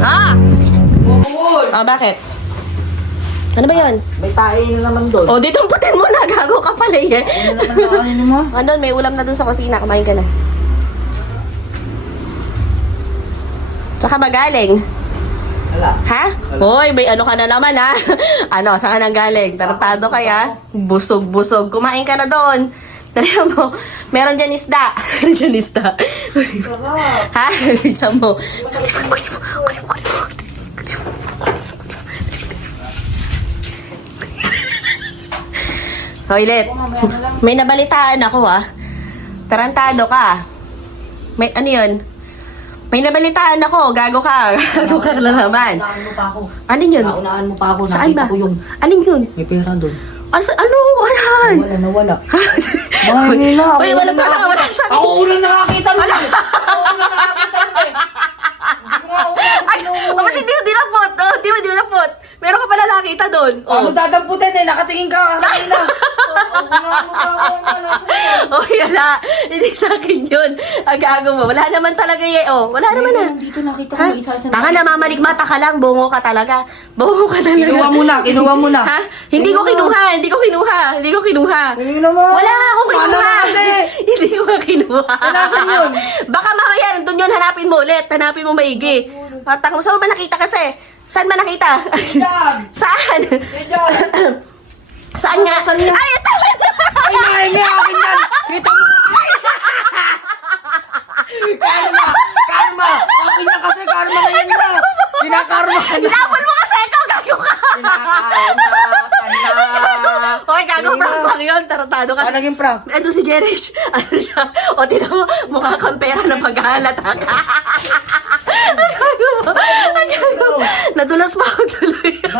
Ah! Bukol! Oh, bakit? Ano ba yan? May tae na naman doon. Oh, dito putin mo na. Gago ka pala eh. Ano naman kanino mo? Andun, may ulam na dun sa kusina. Kumain ka na. Saka ba galing? Wala. Ha? Hoy, may ano ka na naman ha? ano, saan ka nang galing? Tarantado ka ya? Busog, busog. Kumain ka na doon. Tala mo, meron dyan isda. Meron dyan isda. ha? Isa mo. Toilet. May nabalitaan ako ah. Tarantado ka. May ano yun? May nabalitaan ako. Gago ka. Gago ka na naman. Ano yun? Naunahan mo pa ako. Saan ba? Alin yun? may pera doon. Ano? Ano? Anan? Wala na wala. Uy, nila. Uy, wala talaga. Wala sa Ako unang nakakita eh. Ako unang nakakita mo Ay, bakit hindi mo dinapot? Oh, di mo dinapot. Meron ka pala nakita doon. Ano Oh. dadamputin eh? Nakatingin ka kanina. Unahan mo pa ako. Oh, wala. Hindi sa akin yun. Ang gago mo. Wala naman talaga eh. Oh, wala naman na. Dito nakita ko Ha? may isa-isa. Tanga na, mamalikmata ka lang. Bungo ka talaga. Bungo ka talaga. Kinuha mo na, kinuha mo na. Ha? Hindi ko kinuha. Hindi ko kinuha. Hindi ko kinuha. Wala akong kinuha. Hindi ko kinuha. Nasaan yun? Baka mamaya, nandun yun, hanapin mo ulit. Hanapin mo maigi. At ako, saan ba nakita kasi? Saan ba nakita? Saan? Saan nga? Ay, tama na! Ay, mahingi akin yan! Kita mo! Karma! Karma! Akin na kasi karma na yan na! Kinakarma na! Hinabol mo kasi ikaw, gago ka! Kinakarma ka na! Hoy, gago, prank prank yun. Tarantado ka. Ano naging prank? Ano si Jeresh? Ano siya? O, tinan mo, mukha kang pera na paghahalata ka. Ang gago mo. Ang gago mo. Nadulas pa ako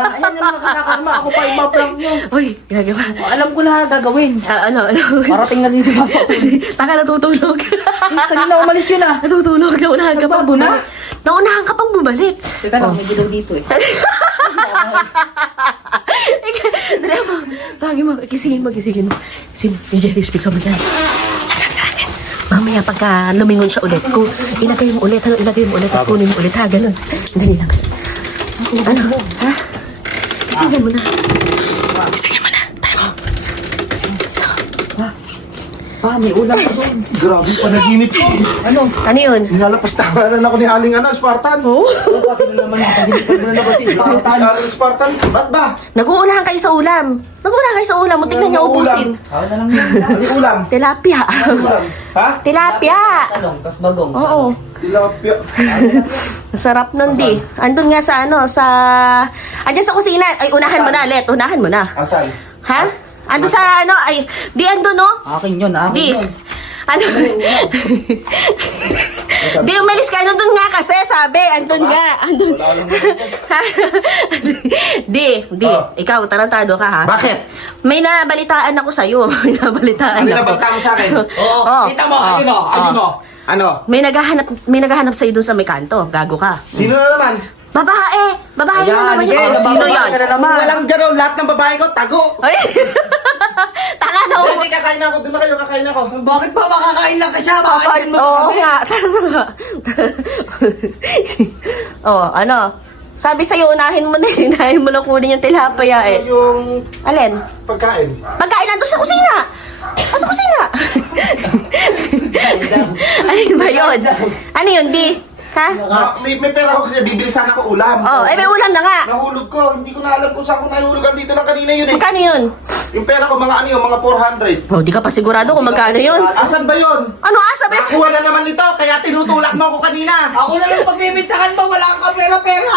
ayan naman kinakarma. Ako pa iba-prank nyo. Uy, gago ba? O, Alam ko na gagawin. Ah, ano, ano? Parating na din si Papa. Taka natutulog. Eh, Kanina umalis yun ah. natutulog. Naunahan ka pang Nagbago na? bumalik. Naunahan ka pang bumalik. Teka lang, may dilaw dito eh. Dali mo. Tawagin mo. Kisingin mo, kisingin mo. Sim, ni Jerry, speak sa akin. Mamaya pagka lumingon siya ulit, ko, ilagay mo ulit, ano, ilagay mo ulit, tapos kunin mo ulit, ha, ganun. Dali lang. Ano, ha? Kisingin mo na. Kisingin mo na. Tayo mo. So, Pa, may ulam pa doon. Grabe panaginip ko. Ano? ano yun? Nilalapas tawanan ako ni Aling ano, Spartan. Oh? Ano ba? Kailan naman na nabatid? Si Aling Spartan. Ba't ba? Nag-uunahan kayo sa ulam. Nag-uunahan kayo sa ulam. Muntik na niya Ano ubusin. Ako na lang yun. Ano yung ulam? Tilapia. Ulam. Ha? Tilapia. Talong, tas bagong. Oo. Tilapia. Masarap nun, di. Andun nga sa ano, sa... Andyan sa kusina. Ay, unahan mo na, Let. Unahan mo na. Asan? Ha? Ando sa ano, ay... Di, ando no? Akin yun, akin Di. yun. Ano? di, umalis ka. Nandun nga kasi, sabi. Andun nga. Andun. Ha? di, di. Oh. Ikaw, tarantado ka, ha? Bakit? May nabalitaan ako sa'yo. May nabalitaan Ano ako. nabalita mo sa akin? Oo, Oh. kita mo, Oh. ano mo, ano mo. Ano? May naghahanap, may naghahanap sa'yo dun sa may kanto. Gago ka. Sino na naman? Babae! Babae Ayan, na naman yun. babae Sino yan? na naman. Walang gano'n. Lahat ng babae ko, tago. Ay! Taka na Hindi kakain ako. Doon na kayo, kakain ako. Bakit pa makakain lang ka siya? Bakit mo Oo nga. Oh, ano? Sabi sa'yo, unahin mo na. Unahin mo na kunin yung tilapia eh. Yung Alin? pagkain. Pagkain nandun sa kusina! Ah, sa kusina! ano ba yun? Ano yun, di? Ha? Ma- may, may pera ako kasi bibili sana ako ulam. Oh, eh may ulam na nga. Nahulog ko. Hindi ko na alam kung saan ko nahulugan dito lang kanina yun eh. Magkano yun? Yung pera ko mga ano yun, mga 400. Oh, di ka pa sigurado kung magkano yun. Asan ba yun? Ano asa, bes? Nakuha na naman nito, kaya tinutulak mo ako kanina. Ako na lang pagbibintangan mo, wala kang pera-pera.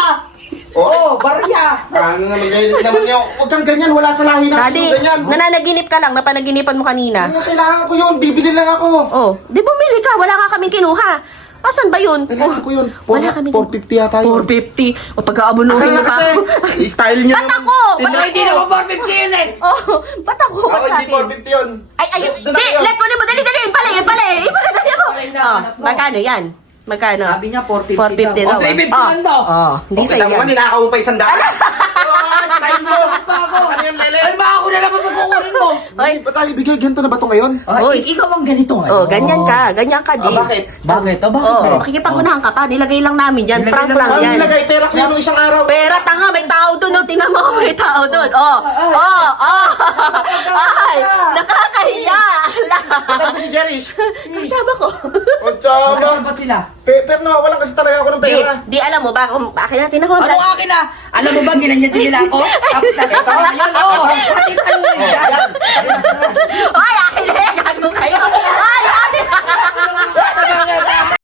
Oh, Oo, barya. ano naman ganyan naman yun? Huwag kang ganyan, wala sa lahi natin Daddy, ganyan. nananaginip ka lang, napanaginipan mo kanina. Kaya kailangan ko yun, bibili lang ako. Oh, di bumili ka, wala nga kaming kinuha. Asan ba yun? Kailangan ko yun. Wala Four- kami. 450 yata yun. 450. O pagkaabunuhin Akala na ka kasi, ako. style niya Ba't ako? Ba't Baka hindi ako? naman 450 yun eh. Oh, ba't ako? Ba't Ako sa hindi akin? 450 yun. Ay, ay, Doon na di, kayo. let mo. Dali, dali, yung pala, yung pala, yung pala, dali mo. Na, Oh, mo. magkano yan? Magkano? Sabi niya, 450 450 daw. daw. Oh, 350 ah. lang daw. Oh, hindi Okay, sa'yo tama mo, yan. ninakaw mo pa isang daan. Oh, style mo. Ano yan, Lele? Ay, baka ako na naman pagkukunin mo. Hoy, Ba't tayo bigay? Ganito na ba ito ngayon? Ah, ik- ikaw ang ganito ngayon. oh, ganyan ka. Ganyan ka Ah, din. bakit? Bakit? Oh, bakit? Oh, bro? makikipagunahan ka pa. Nilagay lang namin yan. Nilagay Prank lang lang Ano yan. nilagay? Pera ko yan nung isang araw. Pera, tanga, may tao doon. Oh. Tingnan mo, may tao doon. Oh, oh, oh. Ay, nakakahiya. Ala. Tawag ko si Jerish. Kasama ko. Tsaka, Magkakapatid sila. pe- pero nawawalan kasi talaga ako ng pera. di ano alam mo ba kung akin natin ako? Ano akin ah? Alam mo ba, ginanyan din nila ako? Tapos nasa ito, ayun, oo. Eh. Ay, akin na yan!